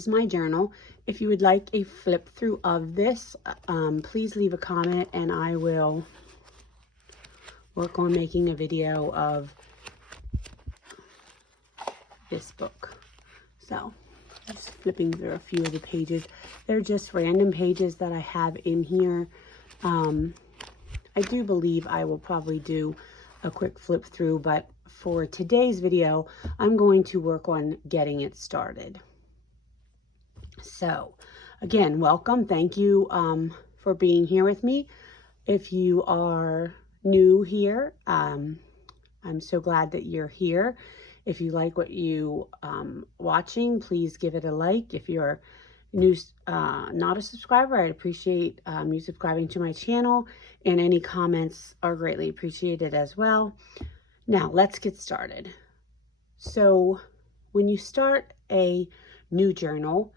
is my journal. If you would like a flip through of this, please leave a comment and I will work on making a video of this book. So just flipping through a few of the pages. They're just random pages that I have in here. I do believe I will probably do a quick flip through, but for today's video, I'm going to work on getting it started. So again, welcome. Thank you for being here with me. If you are new here, I'm so glad that you're here. If you like what you watching, please give it a like. If you're new, not a subscriber, I'd appreciate you subscribing to my channel, and any comments are greatly appreciated as well. Now let's get started. So when you start a new journal,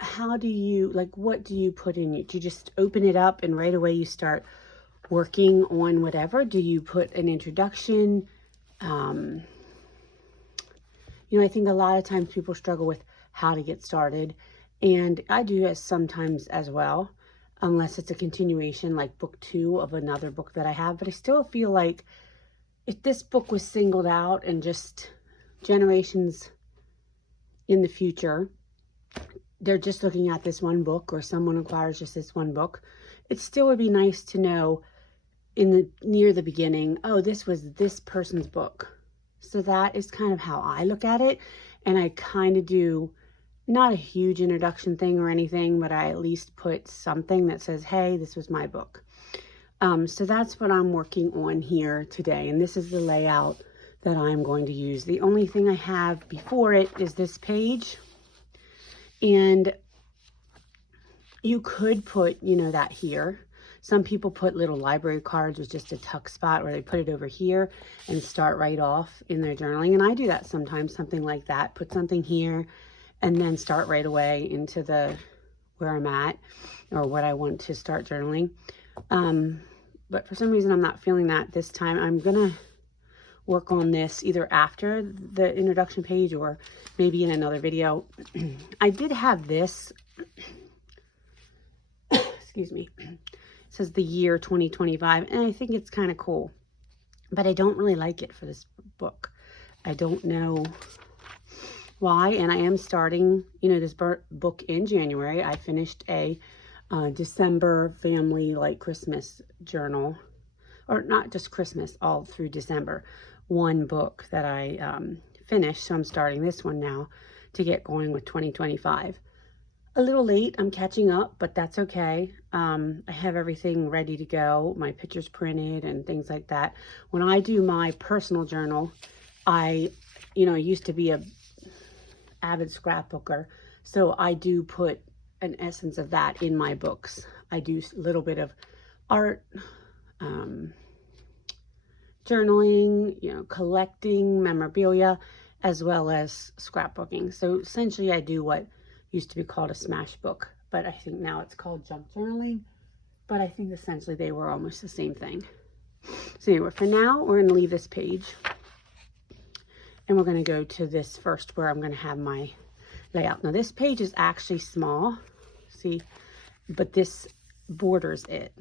how do you, what do you put in it? Do you just open it up and right away you start working on whatever? Do you put an introduction? You know, I think a lot of times people struggle with how to get started, and I do sometimes as well, unless it's a continuation like book 2 of another book that I have. But I still feel like if this book was singled out and just generations in the future, they're just looking at this one book, or someone acquires just this one book, it still would be nice to know near the beginning, oh, this was this person's book. So that is kind of how I look at it. And I kind of do not a huge introduction thing or anything, but I at least put something that says, hey, this was my book. So that's what I'm working on here today. And this is the layout that I'm going to use. The only thing I have before it is this page. And you could put, you know, that here. Some people put little library cards with just a tuck spot, or they put it over here and start right off in their journaling. And I do that sometimes, something like that. Put something here and then start right away into where I'm at or what I want to start journaling. But for some reason, I'm not feeling that this time. I'm going to work on this either after the introduction page or maybe in another video. I did have this, excuse me, it says the year 2025, and I think it's kind of cool, but I don't really like it for this book. I don't know why, and I am starting, you know, this book in January. I finished a December family, like Christmas journal, or not just Christmas, all through December. One book that I finished, so I'm starting this one now to get going with 2025. A little late, I'm catching up, but that's okay. I have everything ready to go, my pictures printed and things like that. When I do my personal journal, I used to be a avid scrapbooker, so I do put an essence of that in my books. I do a little bit of art, journaling, you know, collecting memorabilia, as well as scrapbooking. So essentially I do what used to be called a smash book, but I think now it's called junk journaling. But I think essentially they were almost the same thing. So anyway, for now, we're going to leave this page and we're going to go to this first where I'm going to have my layout. Now this page is actually small, see, but this borders it.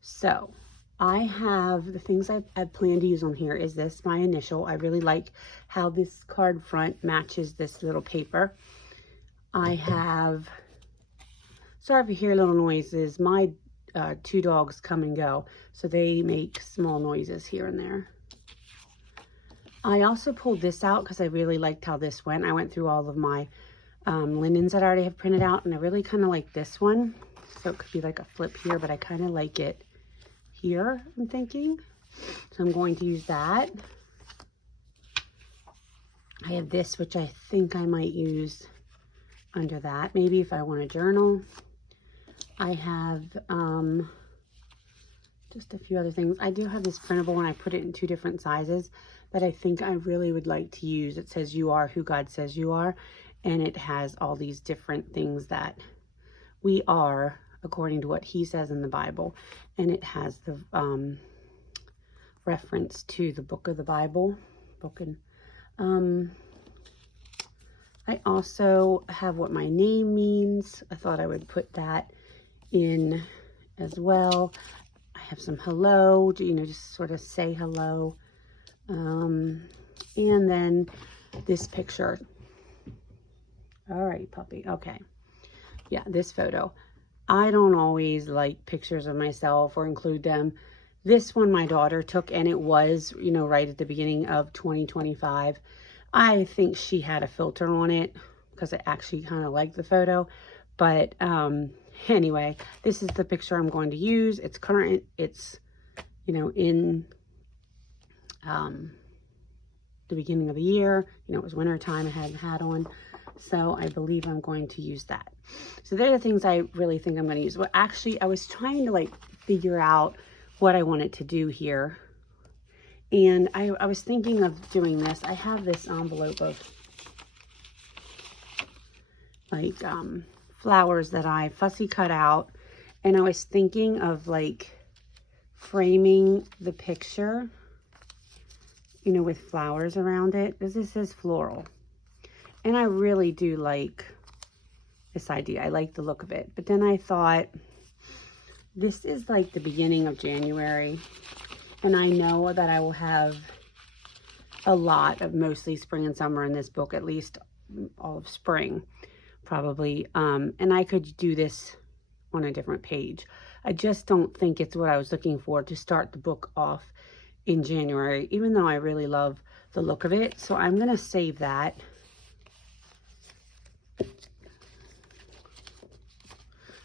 So I have the things I plan to use on here is this, my initial. I really like how this card front matches this little paper. I have, sorry if you hear little noises, my 2 dogs come and go, so they make small noises here and there. I also pulled this out because I really liked how this went. I went through all of my linens that I already have printed out, and I really kind of like this one. So it could be like a flip here, but I kind of like it here, I'm thinking. So I'm going to use that. I have this, which I think I might use under that, maybe if I want to journal. I have just a few other things. I do have this printable, and I put it in 2 different sizes that I think I really would like to use. It says you are who God says you are, and it has all these different things that we are according to what he says in the Bible, and it has the reference to the book of the Bible, book and I also have what my name means. I thought I would put that in as well. I have some hello, you know, just sort of say hello. And then this picture. All right, puppy. Okay. Yeah, this photo. I don't always like pictures of myself or include them. This one my daughter took, and it was, you know, right at the beginning of 2025. I think she had a filter on it because I actually kind of like the photo. But anyway, this is the picture I'm going to use. It's current. It's, you know, in the beginning of the year. You know, it was winter time. I had a hat on. So I believe I'm going to use that. So they're the things I really think I'm going to use. Well, actually, I was trying to like figure out what I wanted to do here. And I was thinking of doing this. I have this envelope of like flowers that I fussy cut out. And I was thinking of like framing the picture, you know, with flowers around it. This is floral. And I really do like this idea. I like the look of it. But then I thought, this is like the beginning of January. And I know that I will have a lot of mostly spring and summer in this book, at least all of spring, probably. And I could do this on a different page. I just don't think it's what I was looking for to start the book off in January, even though I really love the look of it. So I'm going to save that.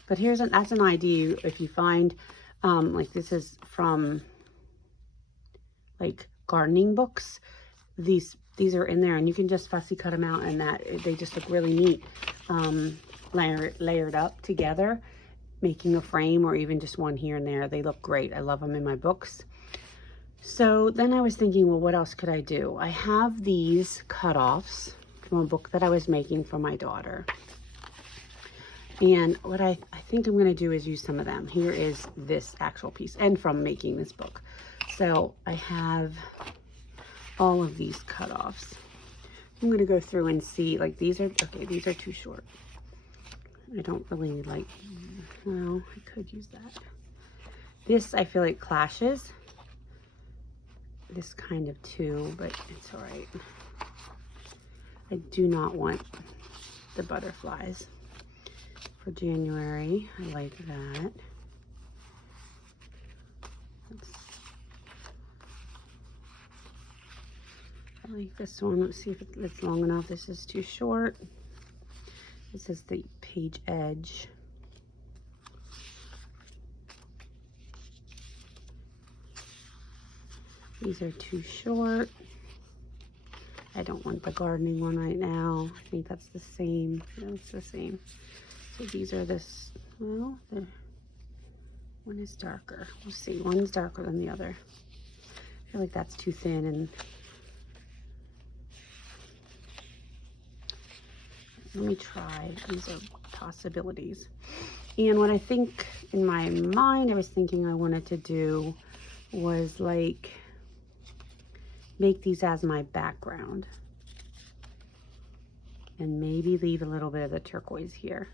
But that's an idea. If you find, like this is from like gardening books, these are in there, and you can just fussy cut them out, and they just look really neat, layered up together, making a frame, or even just one here and there. They look great. I love them in my books. So then I was thinking, well, what else could I do? I have these cutoffs from a book that I was making for my daughter. And what I think I'm going to do is use some of them. Here is this actual piece, and from making this book. So I have all of these cutoffs. I'm going to go through and see, like these are too short. I don't really like, well, I could use that. This I feel like clashes. This kind of too, but it's all right. I do not want the butterflies. For January, I like that. I like this one. Let's see if it's long enough. This is too short. This is the page edge. These are too short. I don't want the gardening one right now. I think that's the same. No, it's the same. So these are this, well, one is darker. We'll see. One's darker than the other. I feel like that's too thin, and let me try. These are possibilities. And what I think in my mind, I was thinking I wanted to do was like make these as my background, and maybe leave a little bit of the turquoise here.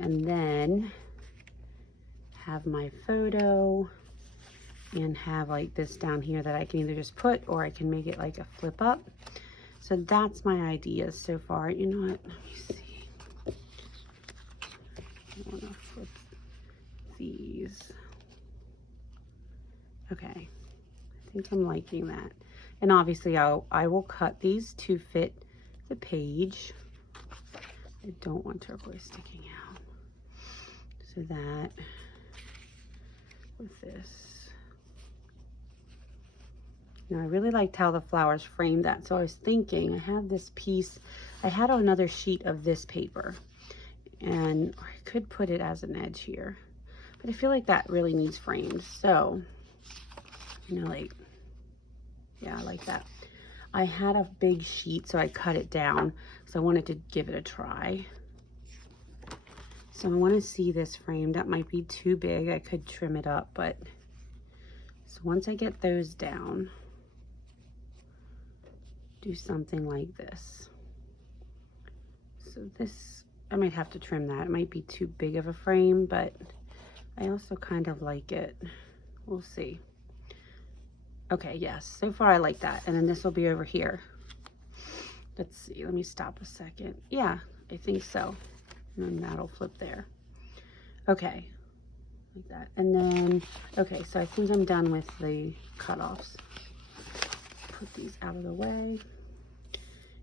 And then have my photo and have like this down here that I can either just put, or I can make it like a flip up. So that's my ideas so far. You know what? Let me see. I want to flip these. Okay. I think I'm liking that. And obviously I will cut these to fit the page. I don't want turquoise sticking out. So that with this. You know, I really liked how the flowers framed that. So I was thinking, I have this piece, I had another sheet of this paper, and I could put it as an edge here, but I feel like that really needs framed. So, you know, like, yeah, I like that. I had a big sheet, so I cut it down because I wanted to give it a try. So I want to see this frame. That might be too big. I could trim it up, but so once I get those down, do something like this. So this, I might have to trim that. It might be too big of a frame, but I also kind of like it. We'll see. Okay, yes, so far I like that. And then this will be over here. Let's see, let me stop a second. Yeah, I think so. And then that'll flip there. Okay, like that. And then, okay, so I think I'm done with the cutoffs. Put these out of the way.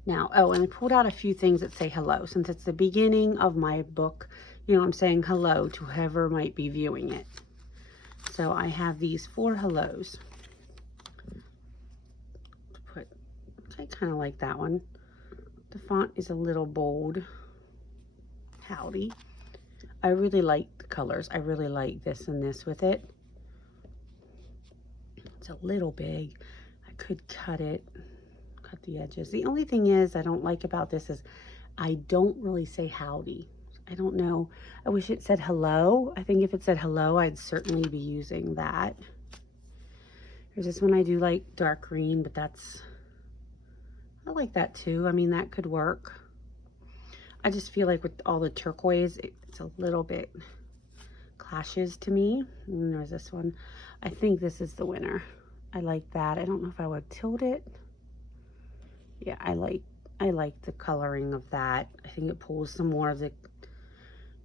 Now, oh, and I pulled out a few things that say hello. Since it's the beginning of my book, you know, I'm saying hello to whoever might be viewing it. So I have these 4 hellos. I kind of like that one. The font is a little bold. Howdy. I really like the colors. I really like this and this with it. It's a little big. I could cut it, cut the edges. The only thing is I don't like about this is I don't really say howdy. I don't know. I wish it said hello. I think if it said hello, I'd certainly be using that. There's this one I do like dark green, but that's, I like that too. I mean, that could work. I just feel like with all the turquoise, it's a little bit clashes to me. And there's this one. I think this is the winner. I like that. I don't know if I would tilt it. Yeah, I like the coloring of that. I think it pulls some more of the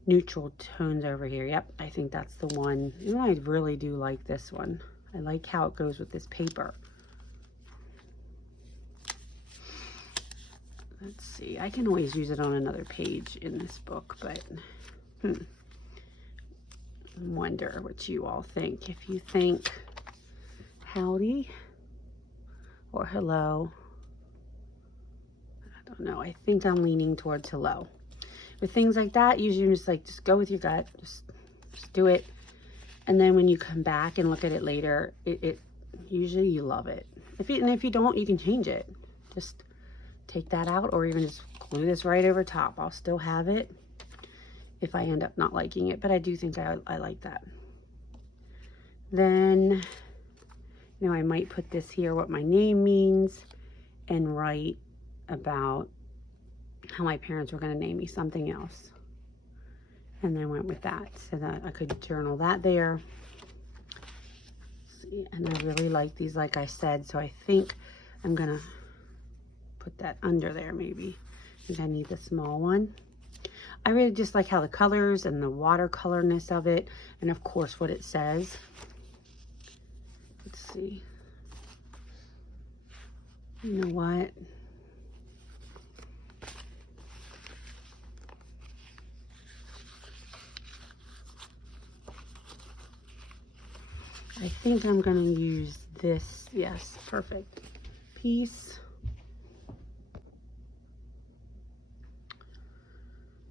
neutral tones over here. Yep, I think that's the one. You know, I really do like this one. I like how it goes with this paper. Let's see, I can always use it on another page in this book, but I wonder what you all think. If you think howdy or hello, I don't know. I think I'm leaning towards hello. With things like that, usually you're just like, just go with your gut, just do it. And then when you come back and look at it later, it usually you love it. And if you don't, you can change it. Just take that out, or even just glue this right over top. I'll still have it if I end up not liking it, but I do think I like that. Then, you know, I might put this here, what my name means, and write about how my parents were going to name me something else. And then went with that so that I could journal that there. See, and I really like these, like I said, so I think I'm going to put that under there maybe. I think I need the small one. I really just like how the colors and the watercolorness of it, and of course what it says. Let's see. You know what? I think I'm going to use this. Yes, perfect. Piece.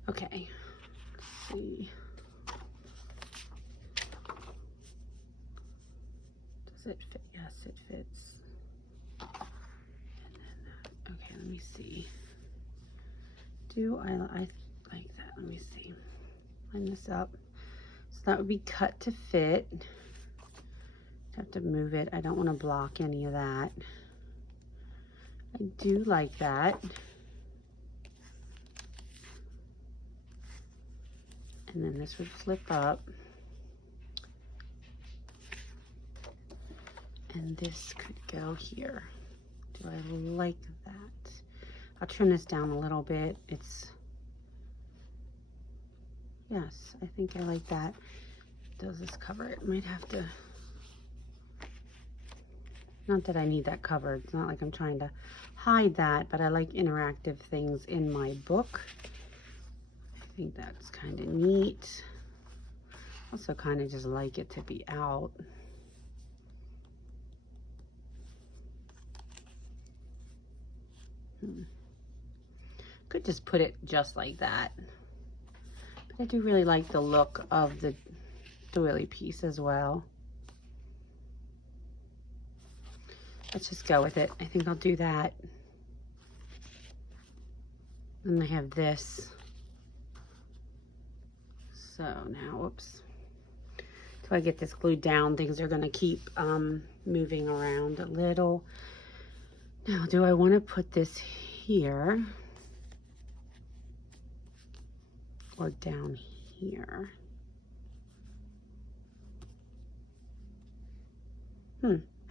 Okay, let's see. Does it fit? Yes, it fits. And then, okay, let me see. Do I like that? Let me see. Line this up. So that would be cut to fit. Have to move it. I don't want to block any of that. I do like that. And then this would flip up. And this could go here. Do I like that? I'll trim this down a little bit. It's, yes, I think I like that. Does this cover it? Might have to, not that I need that covered. It's not like I'm trying to hide that, but I like interactive things in my book. I think that's kind of neat. Also kind of just like it to be out. Could just put it just like that. But I do really like the look of the doily piece as well. Let's just go with it. I think I'll do that. And I have this. So now, whoops. Till I get this glued down, things are going to keep moving around a little. Now, do I want to put this here or down here?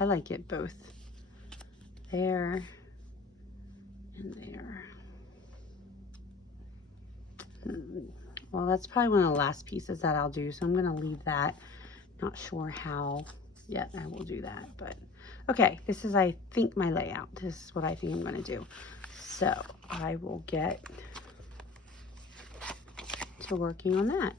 I like it both. There and there. Well, that's probably one of the last pieces that I'll do, so I'm going to leave that. Not sure how yet I will do that, but okay, this is, I think, my layout. This is what I think I'm going to do. So I will get to working on that.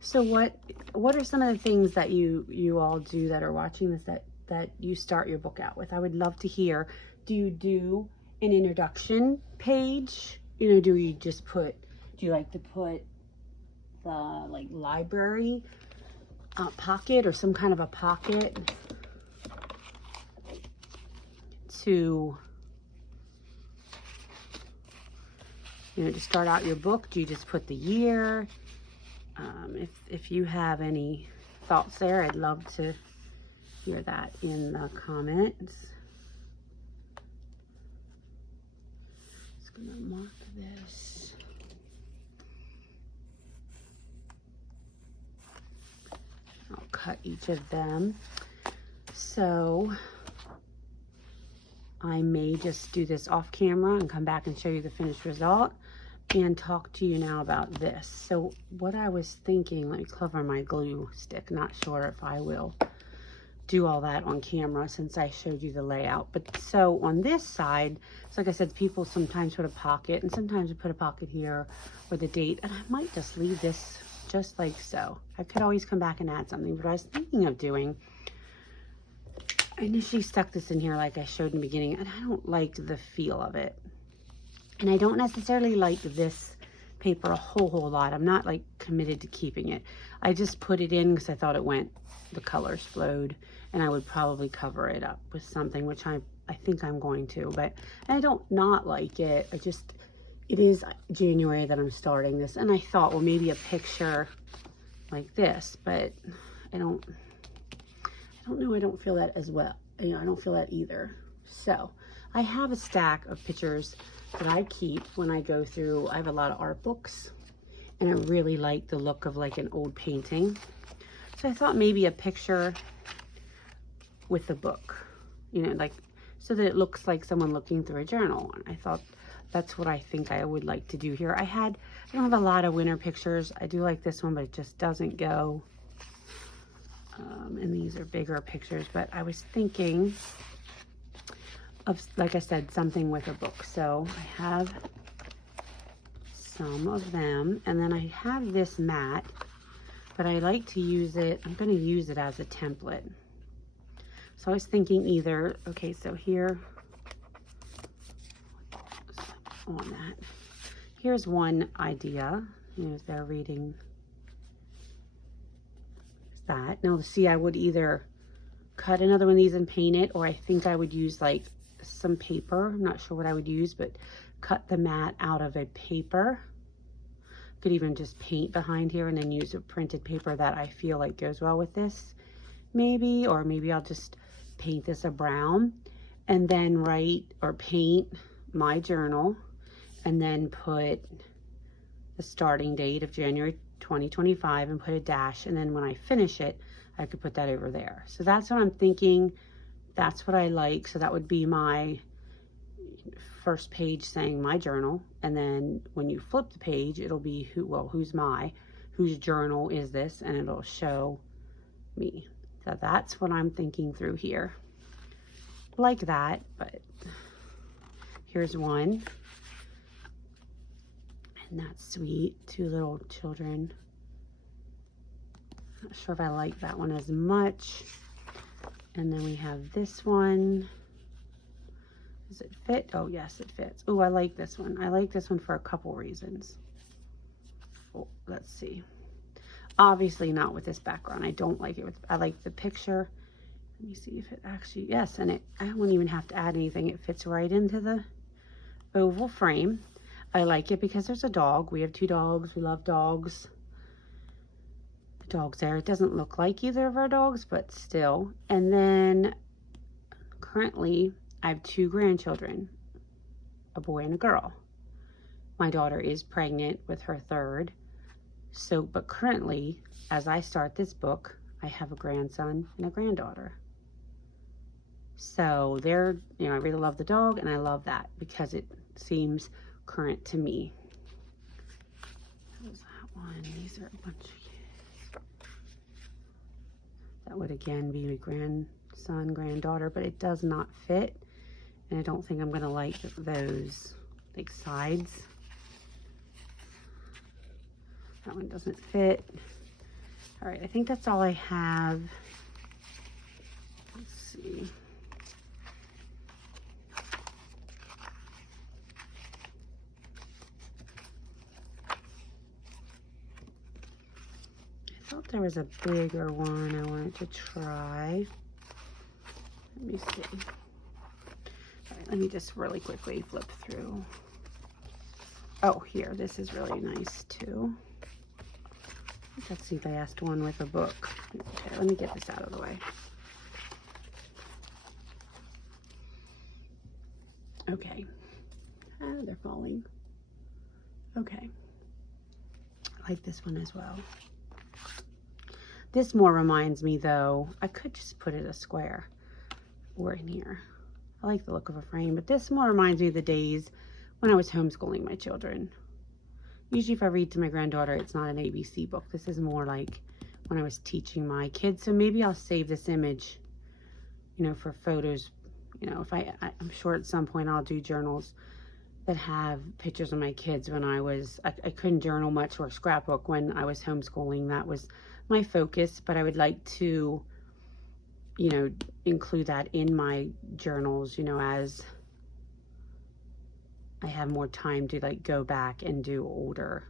So what are some of the things that you all do that are watching this that you start your book out with? I would love to hear. Do you do an introduction page? You know, do you like to put the like library pocket or some kind of a pocket to, you know, to start out your book? Do you just put the year? If you have any thoughts there, I'd love to hear that in the comments. Just gonna mark this. I'll cut each of them. So I may just do this off camera and come back and show you the finished result and talk to you now about this. So what I was thinking, let me cover my glue stick. Not sure if I will do all that on camera since I showed you the layout. But so on this side, so like I said, people sometimes put a pocket and sometimes we put a pocket here with the date. And I might just leave this just like so. I could always come back and add something, but I was thinking of doing, I initially stuck this in here like I showed in the beginning, and I don't like the feel of it. And I don't necessarily like this paper a whole lot. I'm not like committed to keeping it. I just put it in because I thought the colors flowed, and I would probably cover it up with something, which I think I'm going to, but I don't not like it. It is January that I'm starting this, and I thought, well, maybe a picture like this, but I don't know. I don't feel that as well. You know, I don't feel that either. So I have a stack of pictures that I keep when I go through. I have a lot of art books, and I really like the look of like an old painting. So I thought maybe a picture with the book, you know, like so that it looks like someone looking through a journal. And I thought that's what I think I would like to do here. I don't have a lot of winter pictures. I do like this one, but it just doesn't go. And these are bigger pictures, but I was thinking of, like I said, something with a book. So I have some of them, and then I have this mat, but I like to use it. I'm going to use it as a template. So I was thinking either, okay, so here on that, here's one idea. You know, they're reading that. Now, see, I would either cut another one of these and paint it, or I think I would use like some paper. I'm not sure what I would use, but cut the mat out of a paper. Could even just paint behind here and then use a printed paper that I feel like goes well with this, maybe. Or maybe I'll just paint this a brown and then write or paint my journal and then put the starting date of January 2025 and put a dash, and then when I finish it, I could put that over there. So that's what I'm thinking. That's what I like. So that would be my first page saying my journal, and then when you flip the page, it'll be whose journal is this, and it'll show me. So that's what I'm thinking through here. Like that, but here's one. And that's sweet. Two little children. Not sure if I like that one as much. And then we have this one. Does it fit? Oh, yes, it fits. Oh, I like this one. I like this one for a couple reasons. Oh, let's see. Obviously not with this background. I don't like it with, I like the picture. Let me see if it actually, yes, and I wouldn't even have to add anything. It fits right into the oval frame. I like it because there's a dog. We have 2 dogs. We love dogs. The dogs there. It doesn't look like either of our dogs, but still. And then currently I have 2 grandchildren, a boy and a girl. My daughter is pregnant with her 3rd. So, but currently, as I start this book, I have a grandson and a granddaughter. So they're, I really love the dog, and I love that because it seems current to me. That was that one. These are a bunch of kids. That would again be my grandson, granddaughter, but it does not fit. And I don't think I'm gonna like those like sides. That one doesn't fit. All right, I think that's all I have. Let's see. I thought there was a bigger one I wanted to try. Let me see. All right, let me just really quickly flip through. Oh, here, this is really nice too. That's the last one with a book. Okay, let me get this out of the way. Okay. They're falling. Okay. I like this one as well. This more reminds me though, I could just put it a square or in here. I like the look of a frame, but this more reminds me of the days when I was homeschooling my children. Usually if I read to my granddaughter, it's not an ABC book. This is more like when I was teaching my kids. So maybe I'll save this image, for photos. If I'm sure at some point I'll do journals that have pictures of my kids when I couldn't journal much or scrapbook when I was homeschooling. That was my focus, but I would like to, include that in my journals, as I have more time to like go back and do older,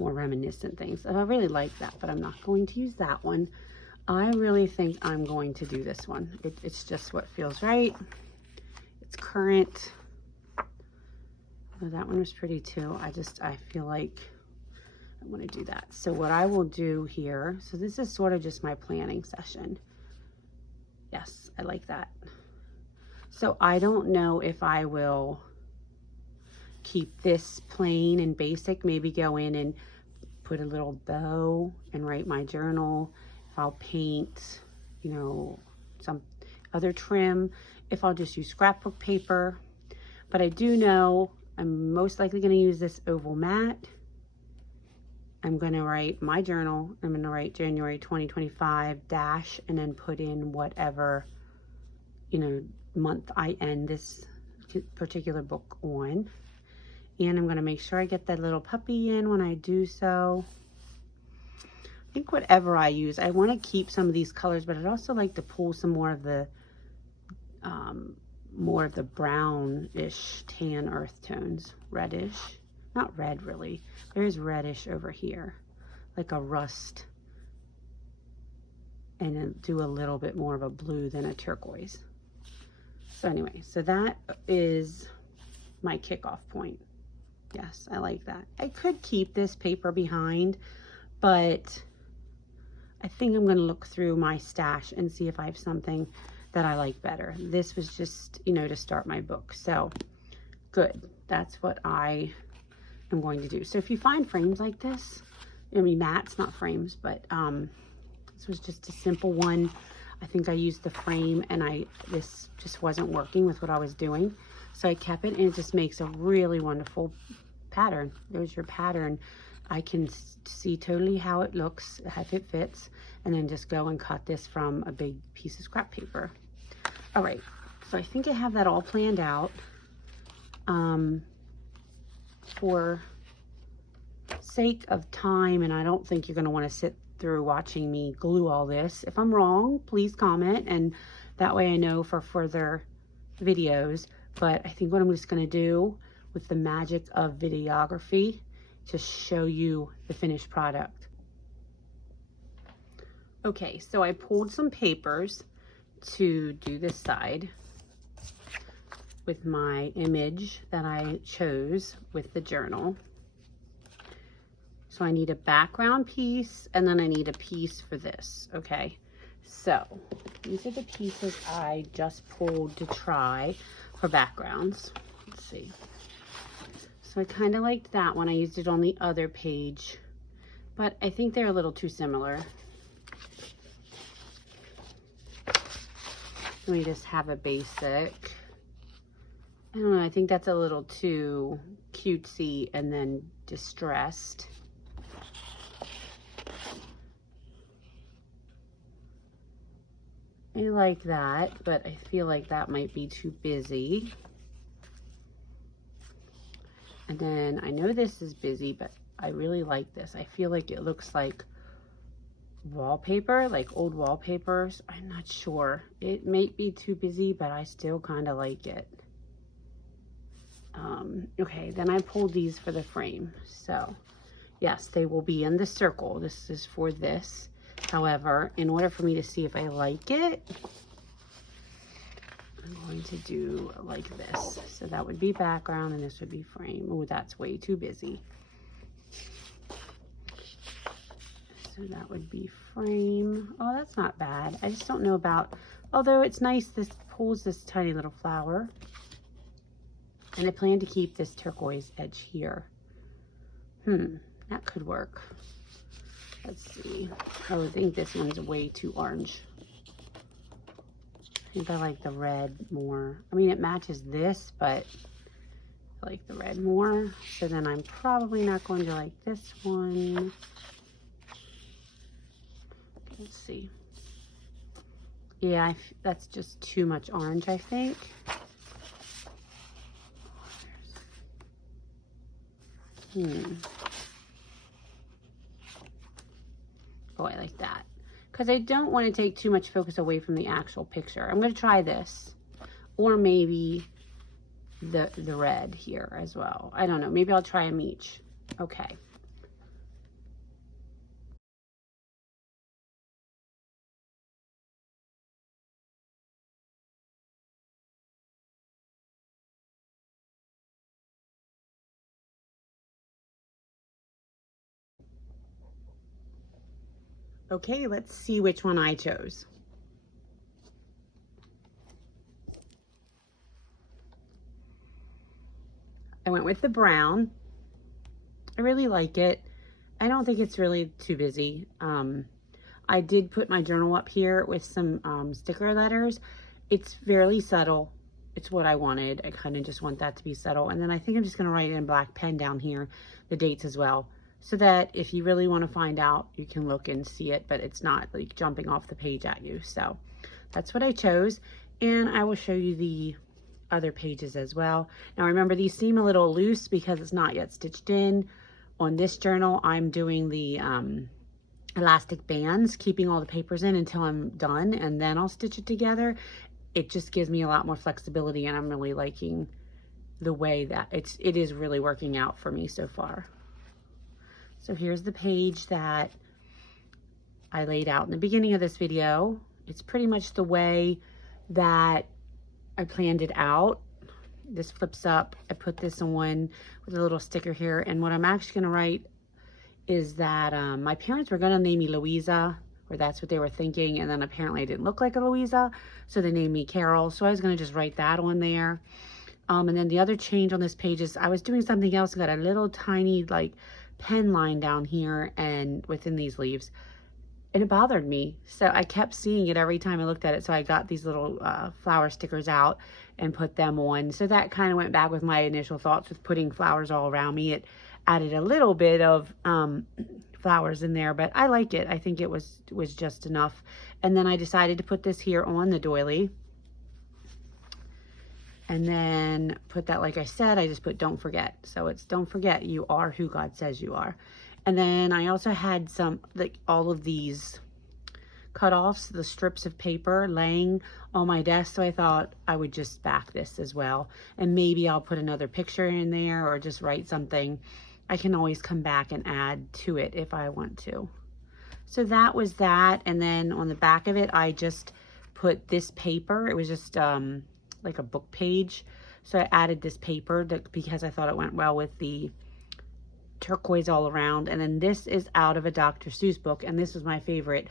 more reminiscent things. I really like that, but I'm not going to use that one. I really think I'm going to do this one. It's just what feels right. It's current. Oh, that one was pretty too. I feel like I want to do that. So what I will do here, so this is sort of just my planning session. Yes, I like that. So I don't know if I will keep this plain and basic, maybe go in and put a little bow and write my journal. If I'll paint, some other trim, if I'll just use scrapbook paper. But I do know I'm most likely going to use this oval mat. I'm going to write my journal. I'm going to write January 2025 dash and then put in whatever, month I end this particular book on. And I'm going to make sure I get that little puppy in when I do so. I think whatever I use, I want to keep some of these colors, but I'd also like to pull some more of the brownish tan earth tones, reddish. Not red really. There's reddish over here, like a rust. And then do a little bit more of a blue than a turquoise. So anyway, so that is my kickoff point. Yes, I like that. I could keep this paper behind, but I think I'm going to look through my stash and see if I have something that I like better. This was just, to start my book. So good. That's what I am going to do. So if you find frames like this, mats, not frames, but this was just a simple one. I think I used the frame and this just wasn't working with what I was doing. So I kept it, and it just makes a really wonderful pattern. There's your pattern. I can see totally how it looks, how it fits, and then just go and cut this from a big piece of scrap paper. All right, so I think I have that all planned out. For sake of time, and I don't think you're going to want to sit through watching me glue all this. If I'm wrong, please comment, and that way I know for further videos. But I think what I'm just going to do with the magic of videography, just show you the finished product. Okay, so I pulled some papers to do this side with my image that I chose with the journal. So I need a background piece, and then I need a piece for this, okay? So these are the pieces I just pulled to try for backgrounds. Let's see. So I kind of liked that one. I used it on the other page, but I think they're a little too similar. Let me just have a basic. I don't know, I think that's a little too cutesy and then distressed. I like that, but I feel like that might be too busy. And then I know this is busy, but I really like this. I feel like it looks like wallpaper, like old wallpapers. I'm not sure. It might be too busy, but I still kind of like it. Okay, then I pulled these for the frame. So yes, they will be in the circle. This is for this. However, in order for me to see if I like it, I'm going to do like this. So that would be background and this would be frame. Oh, that's way too busy. So that would be frame. Oh, that's not bad. I just don't know about, although it's nice, this pulls this tiny little flower. And I plan to keep this turquoise edge here. That could work. Let's see. Oh, I think this one's way too orange. I think I like the red more. I mean, it matches this, but I like the red more. So then I'm probably not going to like this one. Let's see. Yeah, that's just too much orange, I think. Oh, I like that. Because I don't want to take too much focus away from the actual picture. I'm going to try this. Or maybe the red here as well. I don't know. Maybe I'll try them each. Okay. Okay, let's see which one I chose. I went with the brown. I really like it. I don't think it's really too busy. I did put my journal up here with some sticker letters. It's fairly subtle. It's what I wanted. I kind of just want that to be subtle. And then I think I'm just going to write in black pen down here the dates as well, so that if you really want to find out, you can look and see it, but it's not like jumping off the page at you. So that's what I chose. And I will show you the other pages as well. Now remember, these seem a little loose because it's not yet stitched in. On this journal, I'm doing the elastic bands, keeping all the papers in until I'm done, and then I'll stitch it together. It just gives me a lot more flexibility, and I'm really liking the way that it is really working out for me so far. So here's the page that I laid out in the beginning of this video. It's pretty much the way that I planned it out. This flips up. I put this on with a little sticker here. And what I'm actually going to write is that my parents were going to name me Louisa, or that's what they were thinking. And then apparently I didn't look like a Louisa, so they named me Carol. So I was going to just write that on there. And then the other change on this page is I was doing something else. Got a little tiny like pen line down here and within these leaves, and it bothered me. So I kept seeing it every time I looked at it. So I got these little flower stickers out and put them on. So that kind of went back with my initial thoughts with putting flowers all around me. It added a little bit of flowers in there, but I like it. I think it was just enough. And then I decided to put this here on the doily. And then put that, like I said, I just put don't forget. So it's don't forget, you are who God says you are. And then I also had some, like all of these cutoffs, the strips of paper laying on my desk. So I thought I would just back this as well. And maybe I'll put another picture in there or just write something. I can always come back and add to it if I want to. So that was that. And then on the back of it, I just put this paper. It was just like a book page. So I added this paper because I thought it went well with the turquoise all around. And then this is out of a Dr. Seuss book, and this was my favorite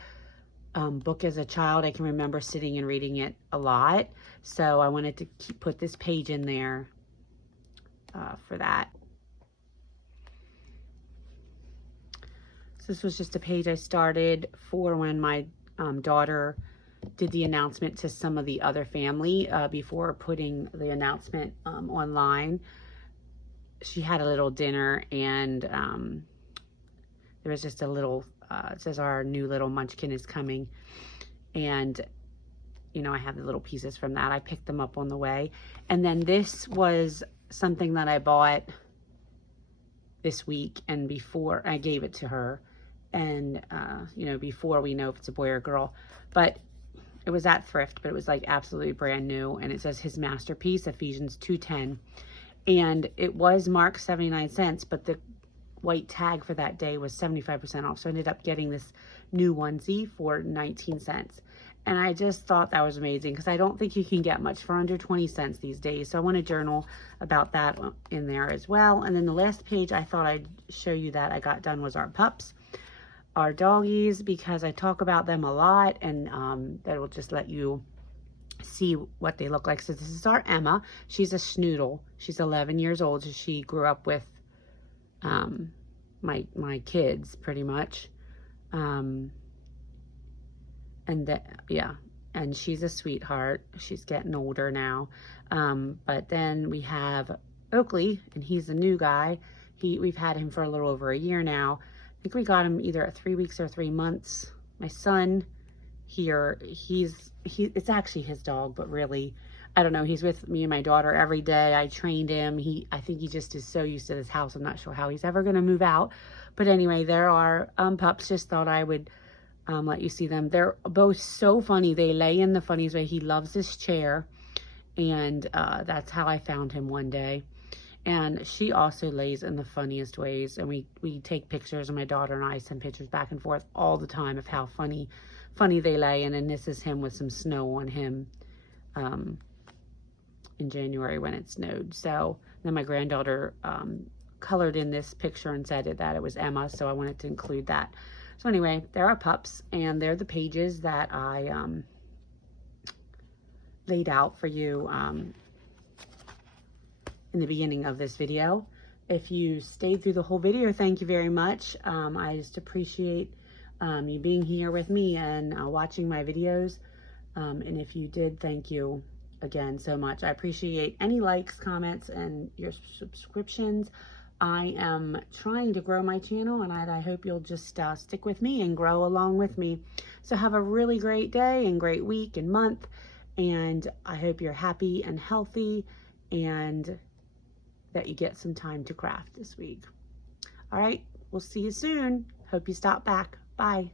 book as a child. I can remember sitting and reading it a lot, so I wanted to put this page in there for that. So this was just a page I started for when my daughter did the announcement to some of the other family before putting the announcement online. She had a little dinner, and there was just a little, it says our new little munchkin is coming. And, you know, I have the little pieces from that. I picked them up on the way. And then this was something that I bought this week, and before I gave it to her. And, you know, before we know if it's a boy or girl. But it was at thrift, but it was like absolutely brand new. And it says his masterpiece, Ephesians 2:10. And it was marked 79 cents, but the white tag for that day was 75% off. So I ended up getting this new onesie for 19 cents. And I just thought that was amazing, because I don't think you can get much for under 20 cents these days. So I want to journal about that in there as well. And then the last page I thought I'd show you that I got done was our pups. Our doggies, because I talk about them a lot, and that will just let you see what they look like. So this is our Emma. She's a schnoodle. She's 11 years old. So she grew up with my kids pretty much. And yeah, and she's a sweetheart. She's getting older now. But then we have Oakley, and he's a new guy. We've had him for a little over a year now. I think we got him either at 3 weeks or 3 months. My son here, it's actually his dog, but really, I don't know, he's with me and my daughter every day. I trained him. I think he just is so used to this house. I'm not sure how he's ever going to move out. But anyway, there are pups. Just thought I would let you see them. They're both so funny. They lay in the funniest way. He loves this chair, and that's how I found him one day. And she also lays in the funniest ways, and we take pictures, and my daughter and I send pictures back and forth all the time of how funny they lay. And then this is him with some snow on him in January when it snowed. So then my granddaughter colored in this picture and said that it was Emma, so I wanted to include that. So anyway, there are pups, and they're the pages that I laid out for you in the beginning of this video. If you stayed through the whole video, thank you very much. I just appreciate you being here with me and watching my videos. And if you did, thank you again so much. I appreciate any likes, comments, and your subscriptions. I am trying to grow my channel, and I hope you'll just stick with me and grow along with me. So have a really great day and great week and month, and I hope you're happy and healthy, and that you get some time to craft this week. All right, we'll see you soon. Hope you stop back. Bye.